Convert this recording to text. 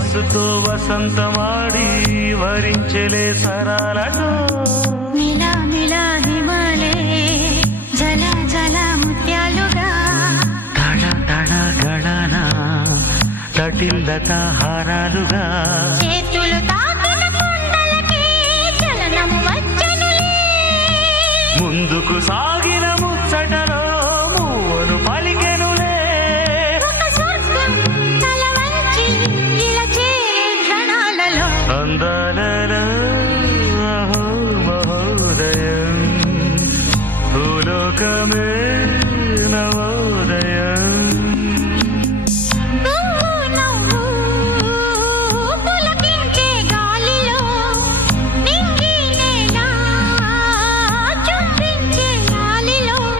వయస్సుతో వసంతమాడి వరించెలే సరాలతో మిలా మిలా హిమాలే జల జల ముత్యాలుగా తడ తడ గడన తటిల్లత హారాలుగా చేతులు తాకిన కుండలకి చలనం వచ్చనులే ముందుకు సాగిన ముచ్చటలో మూవను పలికెనులే ఒక స్వర్గం తల వంచి ఇలా చేరే క్షణాలలో అందాలలో అహో మహోదయం భూలోకమే నవోదయం